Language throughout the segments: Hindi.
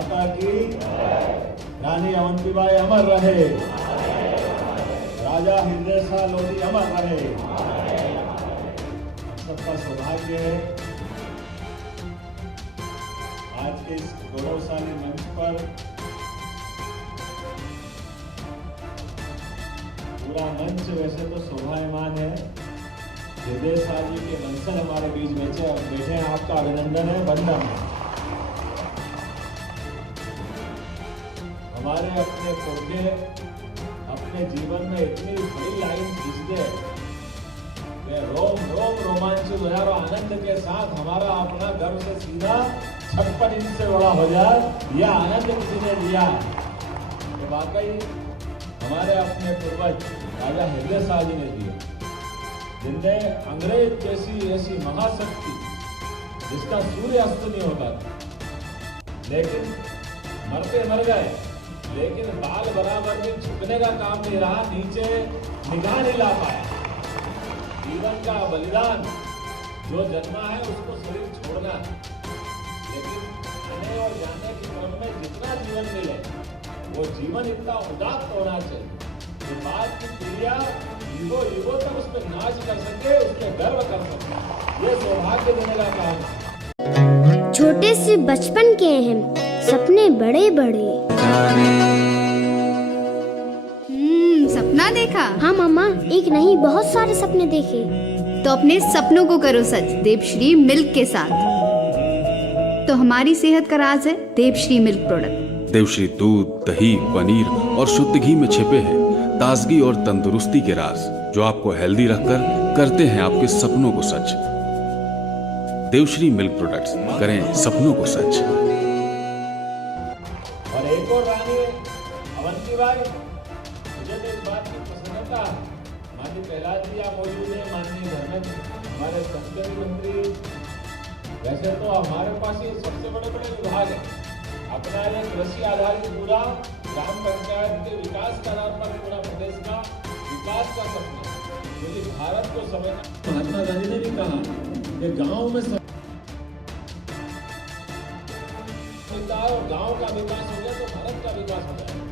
माता की रानी अवंतीबाई अमर रहे, राजा हृदय शाह लोधी अमर रहे। सबका सौभाग्य है आज के इस गौरवशाली मंच पर पूरा मंच वैसे तो शोभायमान है। हृदय शाह जी के वंशज हमारे बीच बैठे हैं, आपका अभिनंदन है, वंदन है। हमारे अपने पुरखे अपने जीवन में इतनी बड़ी लाइन खींच गए कि रोम रोम रोमांचित हो जाए और आनंद के साथ हमारा अपना गर्व से सीधा 56 इंच से बड़ा हो जाए, यह आनंद किसी ने लिया तो वाकई हमारे अपने पूर्वज राजा हृदय शाह जी ने दिया, जिनने अंग्रेज जैसी ऐसी महाशक्ति जिसका सूर्य अस्त नहीं होता था, लेकिन मरते मर गए, लेकिन बाल बराबर भी झुकने का काम नहीं रहा, नीचे निगाह नहीं ला पाया। जीवन का बलिदान जो जन्मा है उसको शरीर छोड़ना है, लेकिन आने और जाने के क्रम में जितना जीवन मिले वो जीवन इतना उदात्त होना चाहिए कि बाद की पीढ़ियां युगों युगों तक उस पर नाच कर सके, उसके गर्व कर सके। ये सौभाग्य देने का काम है। छोटे से बचपन के हैं सपने बड़े बड़े। सपना देखा? हाँ मामा, एक नहीं बहुत सारे सपने देखे। तो अपने सपनों को करो सच देवश्री मिल्क के साथ। तो हमारी सेहत का राज है देवश्री मिल्क प्रोडक्ट। देवश्री दूध, दही, पनीर और शुद्ध घी में छिपे हैं ताजगी और तंदुरुस्ती के राज, जो आपको हेल्दी रखकर करते हैं आपके सपनों को सच। देवश्री मिल्क प्रोडक्ट्स, करें सपनों को सच। और एक और रानी अवंतीबाई, मुझे तो इस बात की प्रसन्नता, माननीय प्रहलाद जी आप मौजूद हैं, माननीय धर्मेंद्र हमारे संस्कृति मंत्री। वैसे तो हमारे पास ये सबसे बड़े बड़े विभाग है, अपना ये कृषि आधारित पूरा ग्राम पंचायत के विकास के आधार पर पूरा प्रदेश का विकास का सपना, क्योंकि भारत को समझना, महात्मा गांधी ने भी कहा कि गांव में और गांव का विकास हो गया तो भारत का विकास हो जाएगा।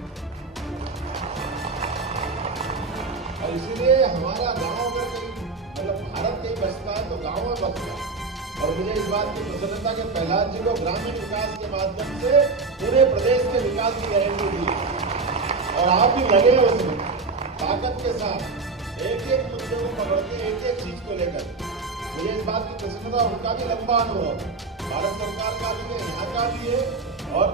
और इसीलिए हमारा गांव अगर कहीं मतलब भारत कहीं बसता है तो गांव में बसता है। और मुझे इस बात की प्रसन्नता कि प्रहलाद जी को ग्रामीण विकास के माध्यम से पूरे प्रदेश के विकास की गारंटी दी और आप भी लगे हो उसमें ताकत के साथ एक एक मुद्दे को पकड़ के एक एक चीज को लेकर। मुझे इस बात की प्रसन्नता, उनका भी लंबा अनुभव भारत सरकार का भी है, यहाँ का भी है। और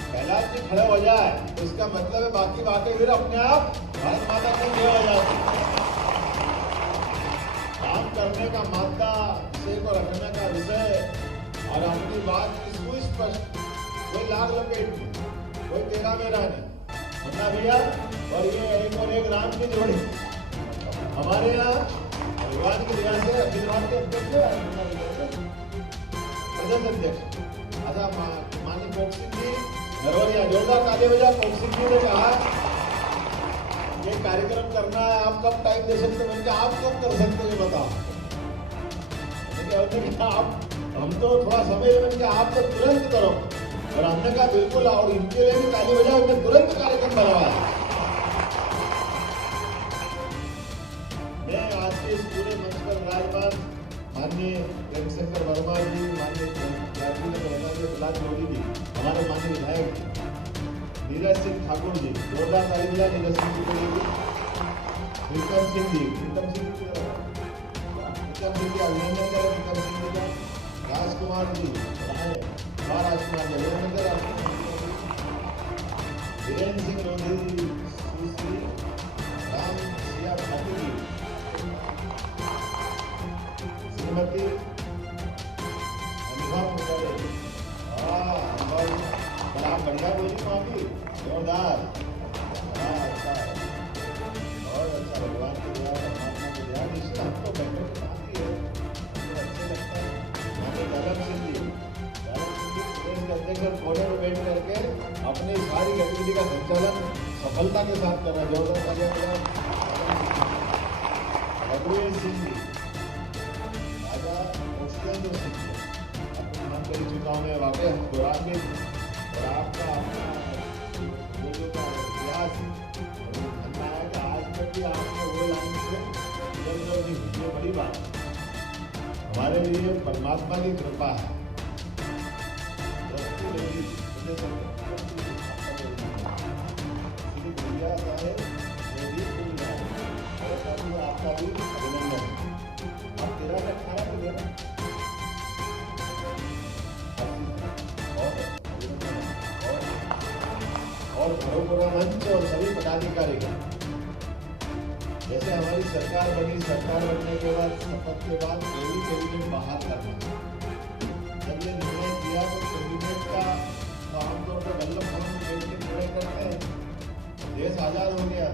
प्रहलाद जी खड़े हो जाए तो इसका मतलब है बाकी फिर अपने आप भारत माता की जय हो जाती। काम करने का मादा, विषय को रखने का विषय और अपनी बात की सुस्पष्ट, कोई लाग लपेट नहीं, कोई तेरा मेरा नहीं, वरना भैया। और ये एक और एक राम की जोड़ी हमारे यहाँ भगवान की दया से अखिल भारतीय अध्यक्ष प्रदेश अध्यक्ष अच्छा माननीय कोक सिंह जी नरवरिया, जोरदार ताली बजा। कोक सिंह जी ने कहा ये कार्यक्रम करना है, आप कब टाइम दे सकते हैं? आप कब कर सकते हैं बताओ? आप हम तो थोड़ा समय देंगे, आप तो तुरंत करो। और हमने कहा बिल्कुल, और इनके लिए भी ताली बजाओ, उन्हें तुरंत कार्यक्रम बनवाया। मैं आज के इस पूरे मंच पर विराजमान माननीय प्रेमशंकर वर्मा जी, माननीय प्रहलाद लोधी जी, हमारे माननीय विधायक नीरज सिंह ठाकुर जी, जोरदार ताली बजा नीरज सिंह जी के लिए। प्रीतम सिंह जी, प्रीतम सिंह जी अभिनंदन करें। प्रीतम सिंह जी का राजकुमार जी, राजकुमार जी वीरेंद्र सिंह लोधी जी, सुश्री राम सिया ठाकुर जी, श्रीमती बड़ा बढ़िया बोली मांगी, जोरदार, अच्छा, बहुत अच्छा। भगवान की दया, परमात्मा की दया, इससे हमको बैठने की बात है, तो अच्छे लगता है। माननीय धर्म सिंह जी प्रदेश के अध्यक्ष कोने में बैठ करके अपनी सारी गतिविधि का संचालन सफलता के साथ कर रहे हैं, जोरदार। रघुवीर सिंह जी, राजा सिंह जी, अपने नाम करी चुनाव में वाकई हम दौरान भी और आपका अपना लोगों का इतिहास और वो धन्य है कि आज तक भी आपने वो लाइन से इधर उधर नहीं हुई। ये बड़ी बात है। हमारे लिए परमात्मा की कृपा है। आपका भी अभिनंदन। आप 13 से 18 को देना और घरों मंच और सभी पदाधिकारी जैसे हमारी सरकार बनी, सरकार बनने के बाद शपथ के बाद डेली कैबिनेट बाहर करना। जब ये निर्णय किया तो कैबिनेट का तो आमतौर पर वल्लभ भवन में बैठ के निर्णय करते हैं। देश आजाद हो गया।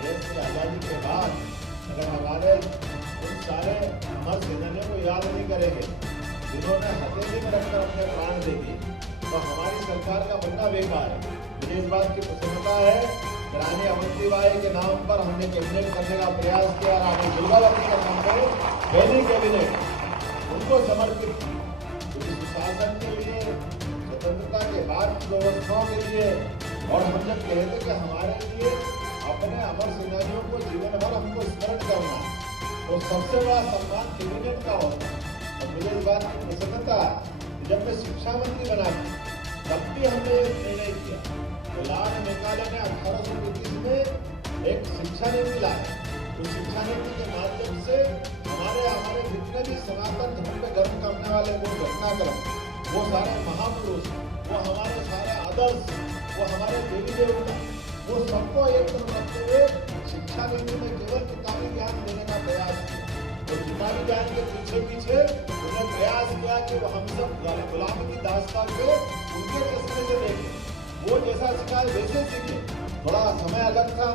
देश की आजादी के बाद अगर हमारे उन सारे अमर सेनानियों को याद नहीं करेंगे जिन्होंने हथेली में रखकर अपने प्राण दे दिए तो हमारी सरकार का बनना बेकार है। मुझे इस बात की प्रसन्नता है रानी अवंतीबाई के नाम पर हमने कैबिनेट करने का प्रयास किया। रानी दुर्गावती के नाम पर पहली कैबिनेट उनको समर्पित क्योंकि सुशासन के लिए, स्वतंत्रता के बाद की व्यवस्थाओं के लिए और हम जब कहते कि हमारे लिए अपने अमर सेनानियों को जीवन भर हमको स्मरण करना तो सबसे बड़ा सम्मान कैबिनेट का होता है। और मुझे इस बात की प्रसन्नता है जब मैं शिक्षा मंत्री बना तब भी हमने एक निर्णय किया तो लॉर्ड मेकाले ने 1833 में एक शिक्षा नीति लाई। उस शिक्षा नीति के माध्यम से हमारे जितने भी सनातन धर्म पे गर्व करने वाले वो घटनाक्रम, वो सारे महापुरुष, वो हमारे सारे आदर्श, वो हमारे देवी देवता, वो सबको एक तरफ रखते हुए शिक्षा नीति में केवल किताबी ज्ञान देने का प्रयास किया। तो किताबी ज्ञान के पीछे पीछे उन्होंने प्रयास किया कि वो हम सब गुलामी की दास्तान को उनके चश्मे से देखें। वो जैसा सिखाए वैसे सीखे। थोड़ा समय अलग था,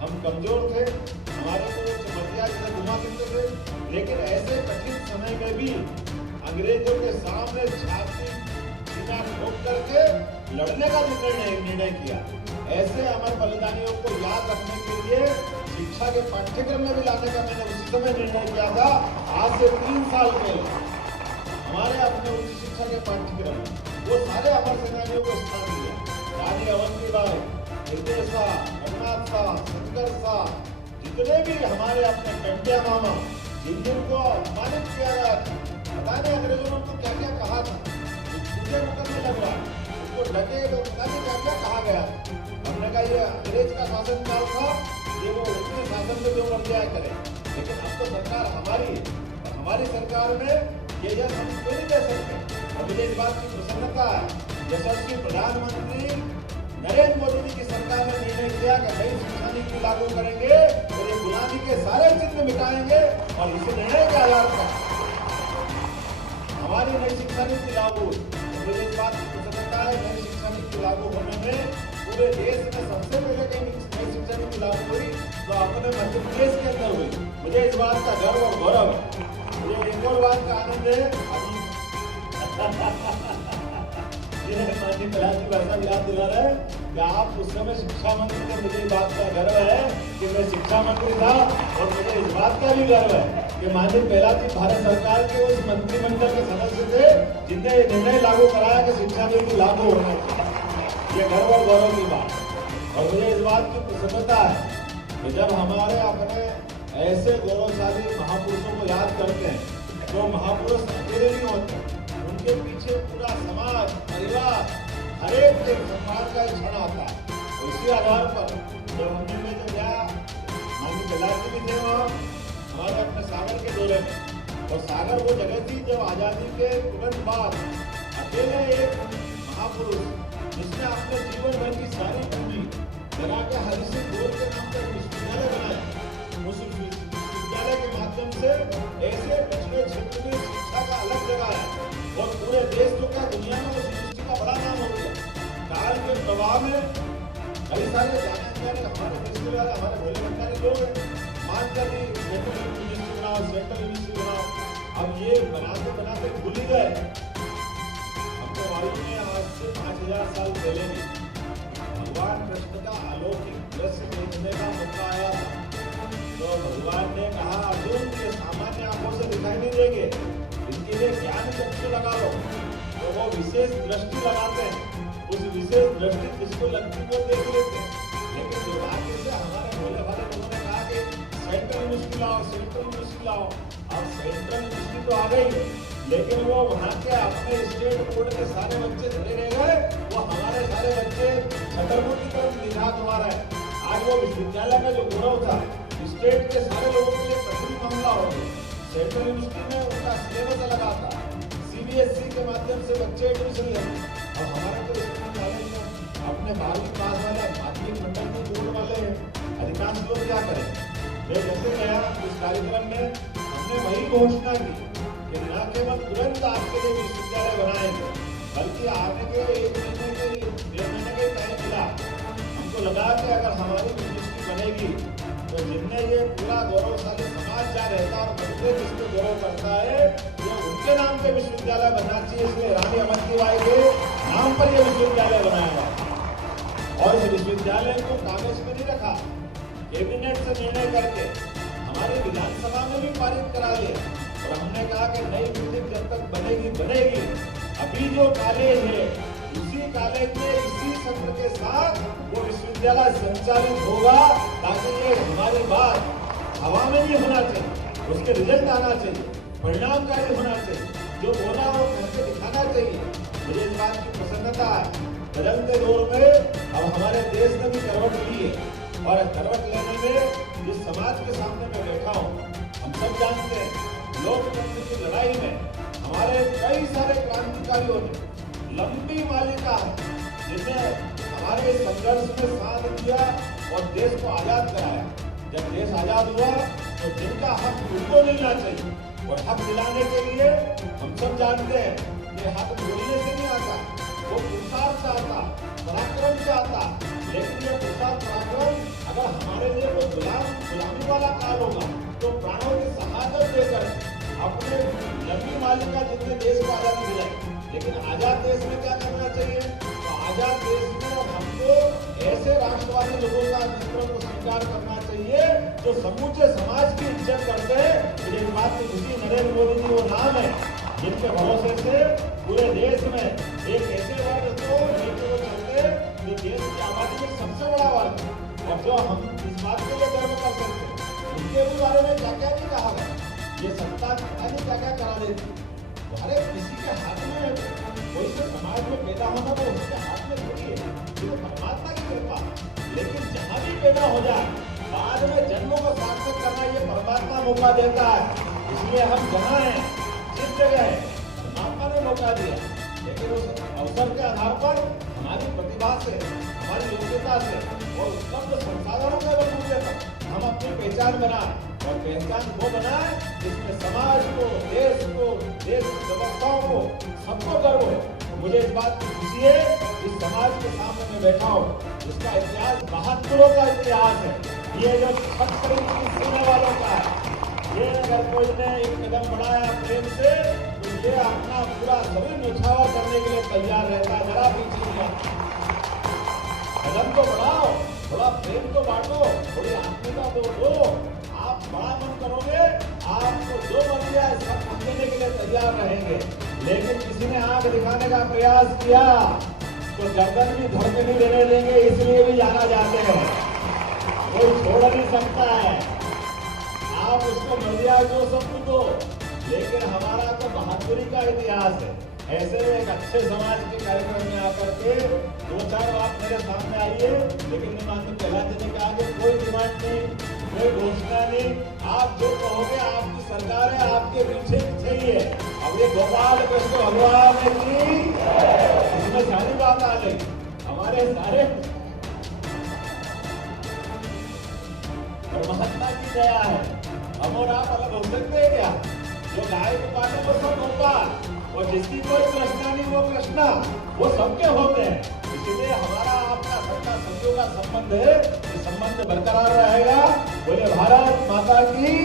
हम कमजोर थे, हमारे को चमटिया जैसे घुमा देते थे, लेकिन ऐसे कठिन समय में भी अंग्रेजों के सामने छाती सीना ठोक करके लड़ने का निर्णय किया। ऐसे अमर बलिदानियों को याद रखने के लिए शिक्षा के पाठ्यक्रम में भी लाने का मैंने उसी समय निर्णय किया था। आज से 3 साल पहले हमारे अपने उच्च शिक्षा के पाठ्यक्रम में वो सारे अमर सेनानियों को स्थान दिया। रानी अवंतीबाई, निर्देश शाह, रघुनाथ शाह, सतकर शाह, जितने भी हमारे अपने टंटिया मामा जिनको अपमानित किया गया था, पता नहीं अंग्रेजों ने उनको क्या क्या कहा था, मुझे मुकदमे लग रहा उसको ढके तो पता नहीं क्या क्या कहा गया। हमने कहा ये अंग्रेज का शासन काल था, ये वो उसके शासन में जो कर दिया करे, लेकिन अब तो सरकार हमारी और हमारी सरकार में ये हम क्यों नहीं कह सकते। और मुझे इस बात की प्रसन्नता है यशस्वी प्रधानमंत्री नरेंद्र मोदी जी की सरकार ने निर्णय किया कि नई शिक्षा नीति लागू करेंगे और ये गुलामी के सारे चिन्ह मिटाएंगे और इस निर्णय के आधार पर हमारी नई शिक्षा नीति लागू। मुझे इस बात की प्रसन्नता है नई शिक्षा नीति लागू होने में पूरे देश में सबसे पहले कहीं नई शिक्षा नीति लागू हुई तो अपने मध्य प्रदेश के अंदर हुई। मुझे इस बात का गर्व और गौरव है। मुझे एक और बात का आनंद है माननीय प्रहलाद जी ऐसा याद दिला रहे हैं कि आप उस समय शिक्षा मंत्री थे। मुझे इस बात का गर्व है कि मैं शिक्षा मंत्री था और मुझे इस बात का भी गर्व है कि माननीय प्रहलाद जी भारत सरकार के उस मंत्रिमंडल के सदस्य थे जिनने ये निर्णय लागू कराया कि शिक्षा नीति लागू होना चाहिए। ये गर्व और गौरव की बात। और मुझे इस बात की प्रसन्नता है कि जब हमारे अपने ऐसे गौरवशाली महापुरुषों को याद करते हैं तो महापुरुष अकेले नहीं होते, उनके पीछे पूरा समाज, परिवार, हर एक के सम्मान का क्षण आता है। उसी आधार पर जब हमने में जब गया माननीय प्रहलाद जी भी थे वहाँ हमारे अपने सागर के दौरे में, और सागर वो जगह थी जब आजादी के तुरंत बाद अकेले एक महापुरुष जिसने अपने जीवन भर की सारी पूंजी लगा के हरि सिंह गोल के नाम पर विश्वविद्यालय बनाया। उस विश्वविद्यालय के माध्यम से ऐसे पिछड़े क्षेत्र में शिक्षा का अलग जगह है और पूरे देश को क्या दुनिया में उस यूनिवर्सिटी का बड़ा नाम हो गया। काल के प्रभाव में कई सारे जाने हमारे देश के वाले हमारे भोले भंडारी लोग हैं, मानकर सेंट्रल यूनिवर्सिटी बनाओ, सेंट्रल यूनिवर्सिटी बनाओ। अब ये बनाते बनाते भूल ही गए। हमको मालूम है आज से 5000 साल पहले भी भगवान कृष्ण का अलौकिक दृश्य देखने का मौका आया था। तो भगवान ने कहा अर्जुन ये सामान्य आंखों से दिखाई नहीं देंगे, इनके लिए ज्ञान चक्षु लगा लो। तो वो विशेष दृष्टि लगाते हैं, उस विशेष दृष्टि जिसको लगती वो देख लेते हैं। लेकिन दुर्भाग्य से हमारे भोले भाले लोगों ने कहा कि सेंट्रल यूनिवर्सिटी लाओ, सेंट्रल यूनिवर्सिटी लाओ। अब सेंट्रल यूनिवर्सिटी तो आ गई, लेकिन वो वहाँ के अपने स्टेट बोर्ड के सारे बच्चे धरे रह गए। वो हमारे सारे बच्चे छतरपुर की तरफ निगाह हुआ रहे। आज वो विश्वविद्यालय का जो गौरव था स्टेट के सारे लोगों के लिए कठिन मामला हो गया। सेंट्रल यूनिवर्सिटी में उनका सिलेबस अलग आता, CBSE के माध्यम से बच्चे एडमिशन लेते। और हमारे तो स्कूल वाले अपने 12वीं पास वाले माध्यमिक मंडल के बोर्ड वाले अधिकांश लोग क्या करें। मैं जैसे गया इस कार्यक्रम में हमने वही घोषणा की कि न केवल तुरंत आपके लिए विश्वविद्यालय बनाएंगे, बल्कि आने के 1 महीने के 1.5 महीने के टाइम मिला। हमको लगा कि अगर हमारी यूनिवर्सिटी बनेगी तो जिनने ये पूरा गौरवशाली समाज जा रहता और बच्चे जिसको गौरव करता है, ये उनके नाम पे विश्वविद्यालय बनना चाहिए। इसलिए रानी अवंतीबाई के नाम पर यह विश्वविद्यालय बनाया और इस विश्वविद्यालय को कागज में नहीं रखा, कैबिनेट से निर्णय करके हमारी विधानसभा में भी पारित करा लिया। और हमने कहा कि नई बिल्डिंग जब तक बनेगी अभी जो कॉलेज है उसी कॉलेज में इसी सत्र के साथ वो विश्वविद्यालय संचालित होगा, ताकि ये हमारी बात हवा में नहीं होना चाहिए, उसके रिजल्ट आना चाहिए, परिणामकारी होना चाहिए, जो बोला वो करके दिखाना चाहिए। मुझे इस बात की प्रसन्नता है। बदलते दौर में अब हमारे देश ने भी करवट ली है और करवट लेने में जिस समाज के सामने मैं बैठा हूँ, हम सब जानते हैं लोकतंत्र की लड़ाई में हमारे कई सारे क्रांतिकारियों ने लंबी मालिका है, जिसने हमारे संघर्ष में साथ दिया और देश को आजाद कराया। जब देश आजाद हुआ तो जिनका हक उनको मिलना चाहिए, और हक दिलाने के लिए हम सब जानते हैं कि हक बोलने से नहीं आता, वो पुरुषार्थ से आता, पराक्रम से आता। लेकिन ये पुरुषार्थ पराक्रम अगर हमारे लिए कोई गुलामी वाला काल होगा तो प्राणों की शहादत देकर अपने लंबी मालिका जितने देश को आजादी दिलाई। लेकिन आजाद देश में क्या करना चाहिए? तो आजाद देश में हमको ऐसे राष्ट्रवादी लोगों का नेतृत्व को स्वीकार करना चाहिए जो समूचे समाज की इज्जत करते हैं। मुझे इस बात की खुशी, नरेंद्र मोदी जी वो नाम है जिनके भरोसे से पूरे देश में एक ऐसे वर्ग को लेकर वो चलते जो देश की आबादी में सबसे बड़ा वर्ग है और जो हम इस बात के लिए गर्व कर सकते हैं। उनके भी बारे में क्या क्या नहीं कहा गया, ये सत्ता क्या क्या करा देती। अरे किसी के हाथ में कोई से समाज में पैदा होना तो उसके हाथ में थोड़ी है, ये तो परमात्मा की कृपा। लेकिन जहाँ भी पैदा हो जाए बाद में जन्मों को सार्थक करना ये परमात्मा मौका देता है। इसलिए हम जहाँ हैं, जिस जगह है, परमात्मा ने मौका दिया। लेकिन उस अवसर के आधार पर हमारी प्रतिभा से, हमारी योग्यता से और उपलब्ध संसाधनों के बलबूते पर हम अपनी पहचान बनाए और पहचान वो बनाए जिसमें समाज को, देश की व्यवस्थाओं को, सबको गर्व हो। तो मुझे इस बात की खुशी है, इस समाज के सामने मैं बैठा हूँ, इसका इतिहास बहादुरों का इतिहास है। ये जो सेना वालों का है, ये अगर कोई ने एक कदम बढ़ाया प्रेम से तो ये अपना पूरा शरीर न्यौछावर करने के लिए तैयार रहता है। जरा पीछे कदम तो बढ़ाओ, थोड़ा प्रेम तो बांटो, थोड़ी आत्मीयता तो दो। आप बड़ा मन करोगे, आपको जो बन गया सब हम देने के लिए तैयार रहेंगे। लेकिन किसी ने आंख दिखाने का प्रयास किया तो गर्दन भी धड़ के नहीं लेने देंगे, इसलिए भी जाना जाते हैं। कोई छोड़ नहीं सकता है, आप उसको मर्जिया जो सब कुछ दो, लेकिन हमारा तो बहादुरी का इतिहास है। ऐसे एक अच्छे समाज के कार्यक्रम में आकर के 2-4 बात मेरे सामने आई है, लेकिन मैं मानते पहला देने के आगे कोई डिमांड नहीं, कोई घोषणा नहीं। आप जो कहोगे, आपकी सरकार है, आपके पीछे पीछे ही है। अब ये गोपाल कृष्ण भगवान की इसमें सारी बात आ गई। हमारे सारे परमात्मा की दया है, हम और आप अलग हो सकते हैं क्या? जो गाय को काटे वो सब गोपाल, और जिसकी कोई कृष्णा नहीं वो कृष्णा, वो सबके होते हैं। इसलिए हमारा आपका सबका सदियों का संबंध है, ये संबंध बरकरार रहेगा। बोले भारत माता की।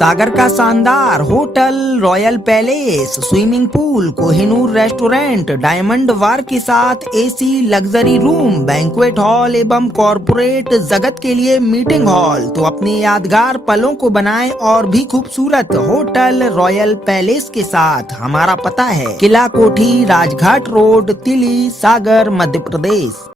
सागर का शानदार hotel royal palace, swimming pool, Kohinoor restaurant, diamond bar के साथ AC luxury room, banquet hall एवं कॉर्पोरेट जगत के लिए मीटिंग हॉल। तो अपने यादगार पलों को बनाएं और भी खूबसूरत होटल रॉयल पैलेस के साथ। हमारा पता है किला कोठी, राजघाट रोड, तिली, सागर, मध्य प्रदेश।